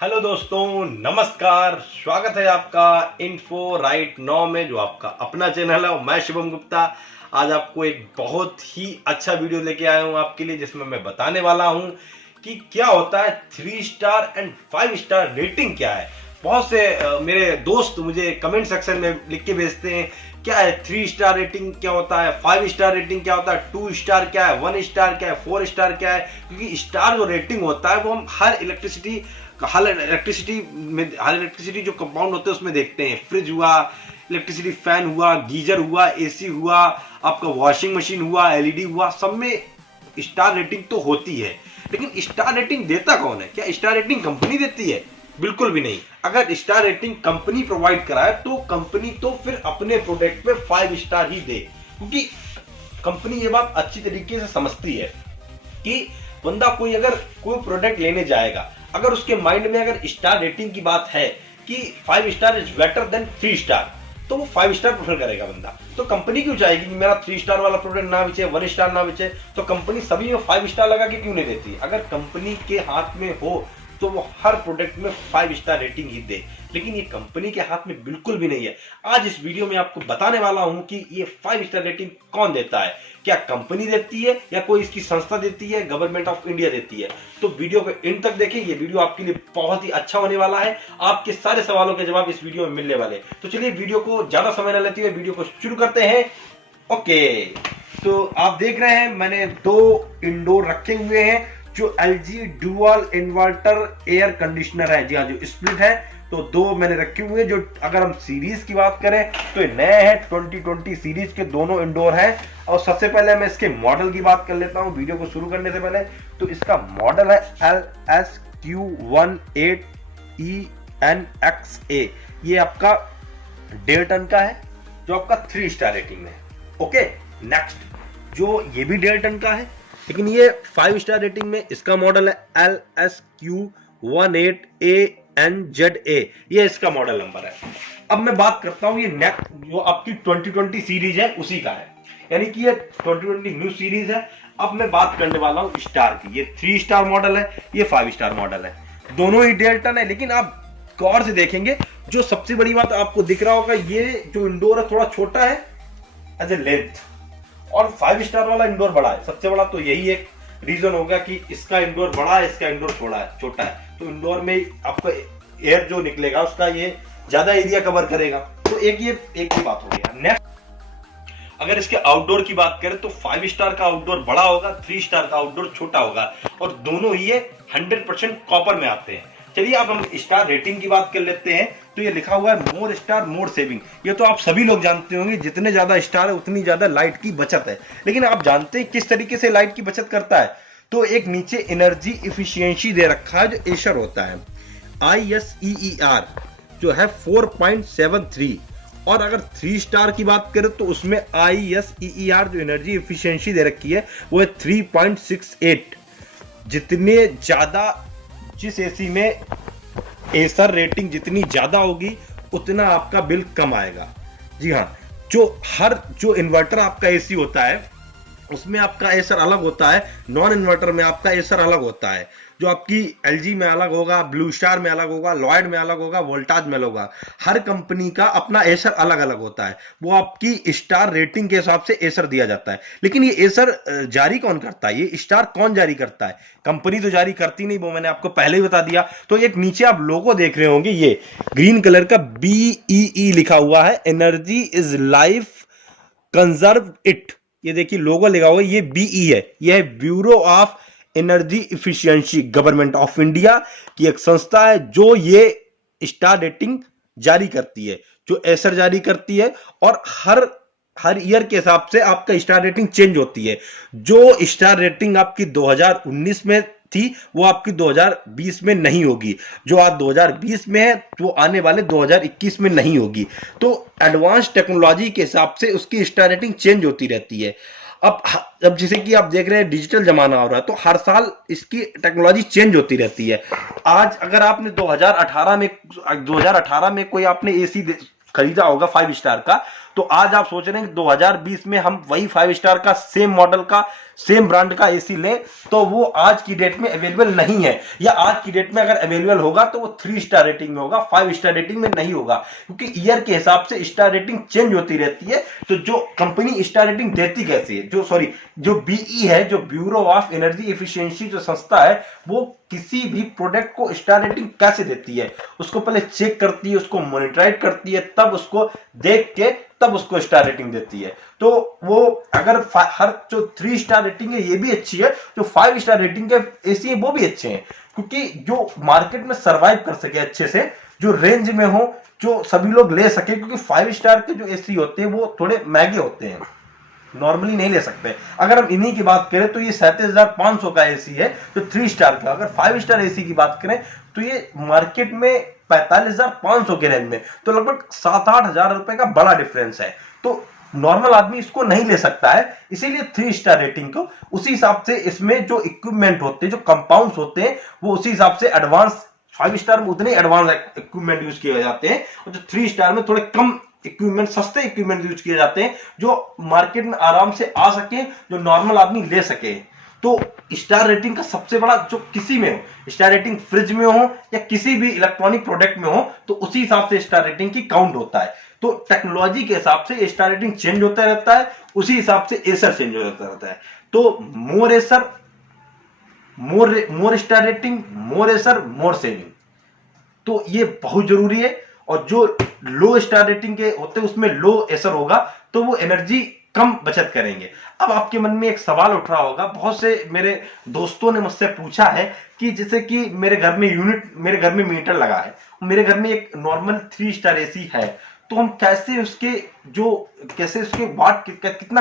Hello दोस्तों, नमस्कार। स्वागत है आपका इन्फो राइट 9 में, जो आपका अपना चैनल है। और मैं शुभम गुप्ता आज आपको एक बहुत ही अच्छा वीडियो लेके आया हूं आपके लिए, जिसमें मैं बताने वाला हूं कि क्या होता है 3 स्टार एंड 5 स्टार रेटिंग क्या है। बहुत से मेरे दोस्त मुझे कमेंट सेक्शन में लिख के भेजते हैं क्या है 3 स्टार रेटिंग, क्या होता है 5 स्टार रेटिंग, क्या होता है 2 स्टार, क्या है 1 स्टार, क्या है 4 स्टार, क्या है। क्योंकि स्टार जो रेटिंग होता है वो हम हर इलेक्ट्रिसिटी जो कंपाउंड होते हैं उसमें देखते हैं। फ्रिज हुआ, इलेक्ट्रिसिटी फैन हुआ, गीजर हुआ, एसी हुआ, आपका वॉशिंग मशीन हुआ, एलईडी हुआ, सब में स्टार रेटिंग तो होती है। लेकिन स्टार रेटिंग देता कौन है? क्या स्टार रेटिंग कंपनी देती है? बिल्कुल भी नहीं। अगर स्टार रेटिंग कंपनी प्रोवाइड कराए तो कंपनी तो फिर अपने प्रोडक्ट पे 5 स्टार ही दे, क्योंकि कंपनी ये बात अच्छी तरीके से समझती है कि बंदा कोई प्रोडक्ट लेने जाएगा, अगर उसके माइंड में अगर स्टार रेटिंग की बात है कि 5 star is better than 3 star, तो वो 5 स्टार प्रेफर करेगा बंदा। तो कंपनी क्यों चाहेगी कि मेरा 3 स्टार वाला प्रोडक्ट ना बेचे, 1 स्टार ना बेचे? तो कंपनी सभी में 5 स्टार लगा के क्यों नहीं देती? अगर कंपनी के हाथ में हो तो वो हर प्रोडक्ट में 5 स्टार रेटिंग ही दे। लेकिन ये कंपनी के हाथ में बिल्कुल भी नहीं है। आज इस वीडियो में आपको बताने वाला हूं कि ये 5 स्टार रेटिंग कौन देता है। क्या कंपनी देती है या कोई इसकी संस्था देती है, गवर्नमेंट ऑफ इंडिया देती है? तो वीडियो को इन तक देखें, ये वीडियो आपके लिए बहुत ही अच्छा होने वाला है। आपके सारे सवालों के जवाब इस वीडियो में मिलने वाले। तो चलिए वीडियो को ज्यादा समय न लेते हुए वीडियो को शुरू करते हैं। ओके, तो आप देख रहे हैं मैंने 2 इंडोर रखे हुए हैं जो LG dual inverter air conditioner है। जी हाँ, जो स्प्लिट है। तो 2 मैंने रखे हुए जो, अगर हम सीरीज की बात करें तो ये नए हैं, 2020 सीरीज के दोनों इंडोर हैं। और सबसे पहले मैं इसके मॉडल की बात कर लेता हूं वीडियो को शुरू करने से पहले। तो इसका मॉडल है LSQ18ENXA। ये आपका 1.5 टन का है, जो आपका 3 स्टार रेटिंग है। ओके, नेक्स्ट जो ये भी 1.5 टन का है, लेकिन ये 5 स्टार रेटिंग में, इसका मॉडल है LSQ18ANZA। ये इसका मॉडल नंबर है। अब मैं बात करता हूं ये नेक्स्ट जो आपकी 2020 सीरीज है उसी का है, यानी कि ये 2020 न्यू सीरीज है। अब मैं बात करने वाला हूं स्टार की। ये 3 स्टार मॉडल है, ये 5 स्टार मॉडल है, दोनों ही 1.5 टन है। लेकिन आप गौर से देखेंगे, जो सबसे बड़ी बात आपको दिख रहा होगा, ये जो इंडोर है थोड़ा छोटा है एज ए लेंथ, और 5 स्टार वाला इंडोर बड़ा है। सबसे बड़ा तो यही एक रीजन होगा कि इसका इंडोर बड़ा है, इसका इंडोर छोटा है। तो इंडोर में आपका एयर जो निकलेगा उसका ये ज्यादा एरिया कवर करेगा। तो एक ये बात हो गया। नेक्स्ट, अगर इसके आउटडोर की बात करें तो 5 स्टार का आउटडोर बड़ा होगा, 3 स्टार का आउटडोर छोटा होगा, और दोनों ही ये 100% कॉपर में आते हैं। चलिए अब हम स्टार रेटिंग की बात कर लेते हैं। तो ये लिखा हुआ है मोर स्टार मोर सेविंग। ये तो आप सभी लोग जानते होंगे, जितने ज्यादा स्टार है उतनी ज्यादा लाइट की बचत है। लेकिन आप जानते हैं किस तरीके से लाइट की बचत करता है? तो एक नीचे एनर्जी इफिशियंसी दे रखा है, जो एशर होता है, ISEER, जो है 4.73। और अगर 3 स्टार की बात करें तो उसमें ISEER जो एनर्जी इफिशियंसी दे रखी है वो है 3.68। जितने ज्यादा, जिस एसी में एसर रेटिंग जितनी ज्यादा होगी उतना आपका बिल कम आएगा। जी हाँ, जो इन्वर्टर आपका एसी होता है उसमें आपका एसर अलग होता है, नॉन इन्वर्टर में आपका एसर अलग होता है। जो आपकी LG में अलग होगा, ब्लू स्टार में अलग होगा, लॉयड में अलग होगा, वोल्टाज में अलग होगा। हर कंपनी का अपना एसर अलग अलग होता है। वो आपकी स्टार रेटिंग के हिसाब से एसर दिया जाता है। लेकिन ये एसर जारी कौन करता है? ये स्टार कौन जारी करता है? कंपनी तो जारी करती नहीं, वो मैंने आपको पहले ही बता दिया। तो एक नीचे आप लोगो देख रहे होंगे, ये ग्रीन कलर का BEE लिखा हुआ है, energy is life conserve it. ये देखिए लोगो लगा हुआ है, ये BE है, यह है bureau of energy efficiency, government of India की एक संस्था है जो ये स्टार रेटिंग जारी करती है, जो एसर जारी करती है। और हर ईयर के हिसाब से आपका स्टार रेटिंग चेंज होती है। जो स्टार रेटिंग आपकी 2019 में थी वो आपकी 2020 में नहीं होगी, जो आज 2020 में है वो आने वाले 2021 में नहीं होगी। तो एडवांस टेक्नोलॉजी के हिसाब से उसकी स्टार रेटिंग चेंज होती रहती है। अब जैसे कि आप देख रहे हैं डिजिटल जमाना हो रहा है, तो हर साल इसकी टेक्नोलॉजी चेंज होती रहती है। आज अगर आपने 2018 में कोई आपने एसी खरीदा होगा 5 स्टार का, तो आज आप सोच रहे हैं कि 2020 में हम वही 5 स्टार का सेम मॉडल का सेम ब्रांड का एसी लें, तो वो आज की डेट में अवेलेबल नहीं है, या आज की डेट में अगर अवेलेबल होगा तो वो 3 स्टार रेटिंग में होगा, 5 स्टार रेटिंग में नहीं होगा, क्योंकि ईयर के हिसाब से स्टार रेटिंग चेंज होती रहती है। तो जो कंपनी स्टार रेटिंग देती कैसी है, जो बीई है, जो ब्यूरो ऑफ एनर्जी एफिशिएंसी जो संस्था है, वो किसी भी प्रोडक्ट को स्टार रेटिंग कैसे देती है, उसको पहले चेक करती है, उसको मॉनिटराइज करती है, तब उसको देख के तब उसको स्टार रेटिंग देती है। तो वो अगर हर जो 3 स्टार रेटिंग है ये भी अच्छी है, जो 5 स्टार रेटिंग के एसी है वो भी अच्छे हैं, क्योंकि जो मार्केट में सर्वाइव कर सके अच्छे से, जो रेंज में हो, जो सभी लोग ले सके, क्योंकि 5 स्टार के जो एसी होते हैं वो थोड़े महंगे होते हैं, नॉर्मली नहीं ले सकते। अगर हम इन्हीं की बात करें तो ये 37,500 का एसी है जो 3 स्टार का। अगर 5 स्टार एसी की बात करें तो ये मार्केट में 45,500 के रेंज में, तो लगभग 7-8 हजार रुपए का बड़ा डिफरेंस है। तो नॉर्मल आदमी इसको नहीं ले सकता है, इसीलिए 3 स्टार रेटिंग को उसी हिसाब से इसमें जो इक्विपमेंट होते हैं, जो कंपाउंड्स होते हैं, वो उसी हिसाब से एडवांस, 5 स्टार में उतने एडवांस इक्विपमेंट यूज किए जाते हैं, और जो 3 स्टार में थोड़े कम इक्विपमेंट, सस्ते इक्विपमेंट यूज किए जाते हैं, जो मार्केट में आराम से आ सके, जो नॉर्मल आदमी ले सके। तो स्टार रेटिंग का सबसे बड़ा, जो किसी में हो, स्टार रेटिंग फ्रिज में हो या किसी भी इलेक्ट्रॉनिक प्रोडक्ट में हो, तो उसी हिसाब से स्टार रेटिंग की काउंट होता है। तो टेक्नोलॉजी के हिसाब से स्टार रेटिंग चेंज होता रहता है, उसी हिसाब से एसर चेंज होता रहता है। तो मोर एसर, मोर स्टार रेटिंग, मोर एसर, मोर सेविंग, तो ये बहुत जरूरी है। और जो लो स्टार रेटिंग के होते हैं उसमें लो एसर होगा, तो वो एनर्जी कम बचत करेंगे। अब आपके मन में एक सवाल उठ रहा होगा, बहुत से मेरे दोस्तों ने मुझसे पूछा है कि जैसे कि मेरे घर में मीटर लगा है, मेरे घर में एक नॉर्मल 3 स्टार एसी है, तो हम कैसे उसके वाट कितना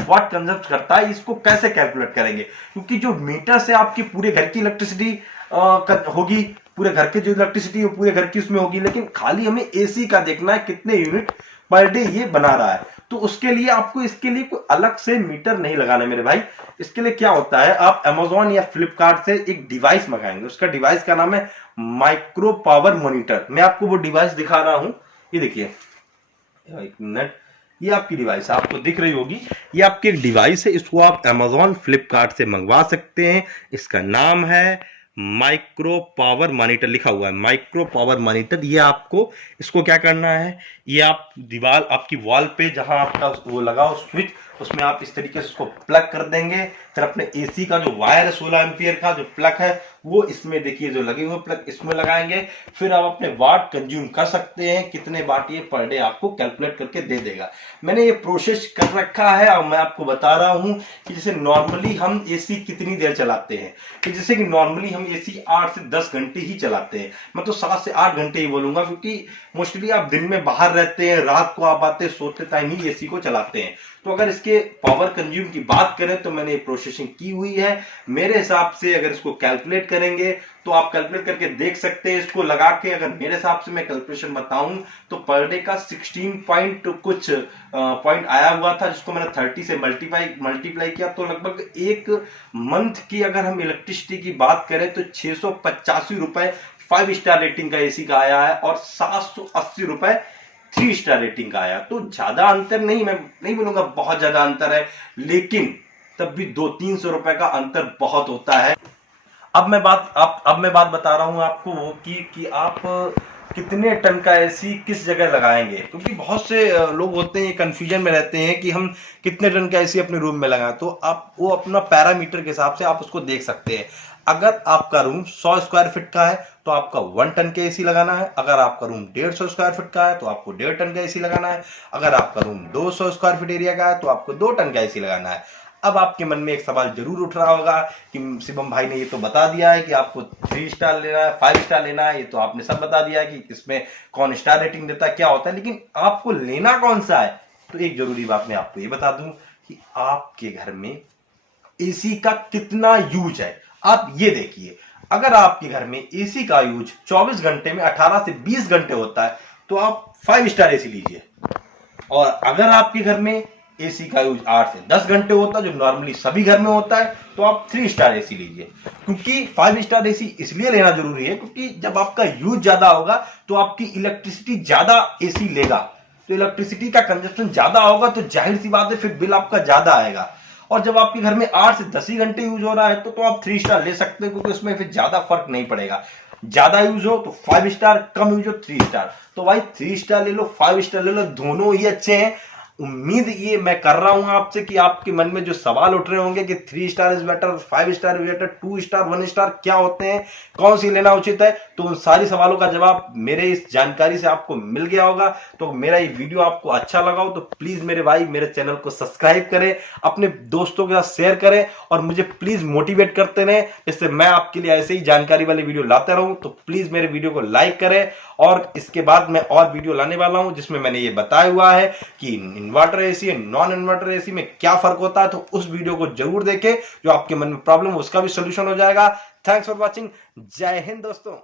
वाट कंजप्ट करता है, इसको कैसे कैलकुलेट करेंगे, क्योंकि जो मीटर से आपकी पूरे घर की इलेक्ट्रिसिटी होगी, पूरे घर के जो इलेक्ट्रिसिटी पूरे घर की उसमें होगी, लेकिन खाली हमें एसी का देखना है कितने यूनिट पर डे ये बना रहा है। तो उसके लिए आपको इसके लिए कोई अलग से मीटर नहीं लगाना मेरे भाई। इसके लिए क्या होता है, आप Amazon या फ्लिपकार्ट से एक डिवाइस मंगाएंगे, उसका डिवाइस का नाम है माइक्रो पावर मॉनिटर। मैं आपको वो डिवाइस दिखा रहा हूं, ये देखिए, एक मिनट, ये आपकी डिवाइस आपको दिख रही होगी, ये आपकी एक डिवाइस है, इसको आप Amazon फ्लिपकार्ट से मंगवा सकते हैं। इसका नाम है माइक्रो पावर मॉनिटर, लिखा हुआ है माइक्रो पावर मॉनिटर। ये आपको इसको क्या करना है, ये आप दीवार आपकी वॉल पे जहां आपका वो लगा हो स्विच, उसमें आप इस तरीके से उसको प्लग कर देंगे। फिर अपने एसी का जो वायर है 16 एम्पियर का जो प्लग है वो इसमें देखिए जो लगे हुए प्लग इसमें लगाएंगे। फिर आप अपने वाट कंज्यूम कर सकते हैं, कितने वाट ये पर डे आपको कैलकुलेट करके दे देगा। मैंने ये प्रोसेस कर रखा है और मैं आपको बता रहा हूं कि जैसे नॉर्मली हम एसी कितनी देर चलाते हैं, कि जैसे कि नॉर्मली हम एसी 8 से 10 घंटे ही चलाते हैं। मैं तो 7 से 8 घंटे ही बोलूंगा, क्योंकि मोस्टली आप दिन में बाहर रहते हैं, रात को आप आते सोते टाइम ही एसी को चलाते हैं। तो अगर इसके पावर कंज्यूम की बात करें तो मैंने प्रोसेसिंग की हुई है। मेरे हिसाब से अगर इसको कैलकुलेट करेंगे तो आप कैलकुलेट करके देख सकते हैं इसको लगा के। अगर मेरे हिसाब से मैं कैलकुलेशन बताऊं तो पर डे का 16 पॉइंट कुछ पॉइंट आया हुआ था, जिसको मैंने 30 से मल्टीप्लाई किया, तो लगभग एक मंथ की अगर हम इलेक्ट्रिसिटी की बात करें तो 685 रुपए 5 स्टार रेटिंग का एसी का आया है और 780 रुपए 3 स्टार रेटिंग का आया। तो ज्यादा अंतर नहीं, मैं नहीं बोलूंगा बहुत ज्यादा अंतर है, लेकिन तब भी 200-300 रुपए का अंतर बहुत होता है। अब मैं बात बता रहा हूं आपको वो कि आप कितने टन का एसी किस जगह लगाएंगे, क्योंकि बहुत से लोग होते हैं कंफ्यूजन में रहते हैं कि हम कितने टन का एसी अपने रूम में लगाएं। तो आप वो अपना पैरामीटर के हिसाब से आप उसको देख सकते हैं। अगर आपका रूम 100 स्क्वायर फीट का है तो आपका 1 टन का एसी लगाना है। अगर आपका रूम 150 स्क्वायर फीट का है तो आपको 1.5 टन का एसी लगाना है। अगर आपका रूम 200 स्क्वायर फीट एरिया का है तो आपको 2 टन का एसी लगाना है। अब आपके मन में एक सवाल जरूर उठ रहा होगा कि शिवम भाई ने ये तो बता दिया है कि आपको 3 स्टार लेना है, 5 स्टार लेना है, ये तो आपने सब बता दिया है कि इसमें कौन स्टार रेटिंग देता है, क्या होता है, लेकिन आपको लेना कौन सा है। तो एक जरूरी बात मैं आपको ये बता दूं कि आपके घर में एसी का कितना यूज है। आप ये देखिए, अगर आपके घर में एसी का यूज 24 घंटे में 18 से 20 घंटे होता है तो आप 5 स्टार एसी लीजिए, और अगर आपके घर में एसी का यूज 8 से 10 घंटे होता है जो नॉर्मली सभी घर में होता है तो आप 3 स्टार एसी लीजिए। क्योंकि 5 स्टार एसी इसलिए लेना जरूरी है क्योंकि जब आपका यूज ज्यादा होगा तो आपकी इलेक्ट्रिसिटी ज्यादा एसी लेगा। तो इलेक्ट्रिसिटी का कंजप्शन ज्यादा होगा तो जाहिर सी बात है फिर बिल आपका ज्यादा आएगा। और जब आपके घर में 8 से 10 ही घंटे यूज हो रहा है तो आप 3 स्टार ले सकते हो, क्योंकि उसमें फिर ज्यादा फर्क नहीं पड़ेगा। ज्यादा यूज हो तो 5 स्टार, कम यूज हो 3 स्टार। तो भाई 3 स्टार ले लो, 5 स्टार ले लो, दोनों ही अच्छे हैं। उम्मीद ये मैं कर रहा हूं आपसे कि आपके मन में जो सवाल उठ रहे होंगे कि 3 star is better, 5 star is better, 2 star, 1 star क्या होते हैं, कौन सी लेना उचित है, तो उन सारी सवालों का जवाब मेरे इस जानकारी से आपको मिल गया होगा। तो मेरा ये वीडियो आपको अच्छा लगा हो तो प्लीज मेरे भाई मेरे चैनल को सब्सक्राइब करें, अपने दोस्तों के साथ शेयर करें और मुझे प्लीज मोटिवेट करते रहें, इससे मैं आपके लिए ऐसे ही जानकारी वाले वीडियो लाता रहूं। तो प्लीज मेरे वीडियो को लाइक करें और इसके बाद मैं और वीडियो लाने वाला हूं जिसमें मैंने ये बताया हुआ है कि इन्वर्टर एसी और नॉन इन्वर्टर एसी में क्या फर्क होता है। तो उस वीडियो को जरूर देखें, जो आपके मन में प्रॉब्लम है उसका भी सोल्यूशन हो जाएगा। Thanks for watching. जय हिंद दोस्तों।